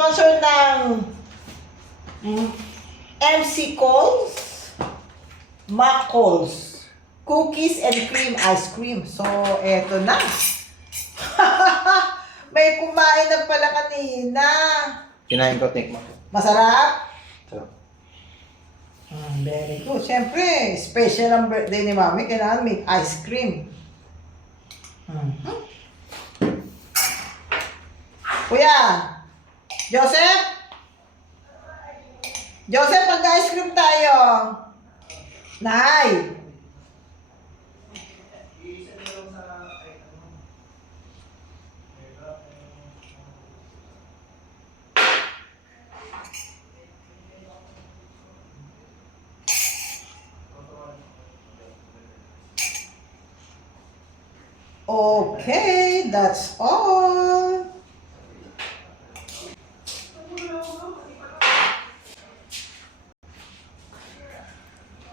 Sponsor ng MC Coles, Mac Coles, cookies and cream ice cream. So, eto na. May kumain na pala kanina. Kinain ko, take mo. Masarap? So, Very good. Siyempre, special ang birthday ni Mami. Kailangan may ice cream. Kuya, Joseph? Joseph, mag-ice cream tayo. Nay. Okay, that's all.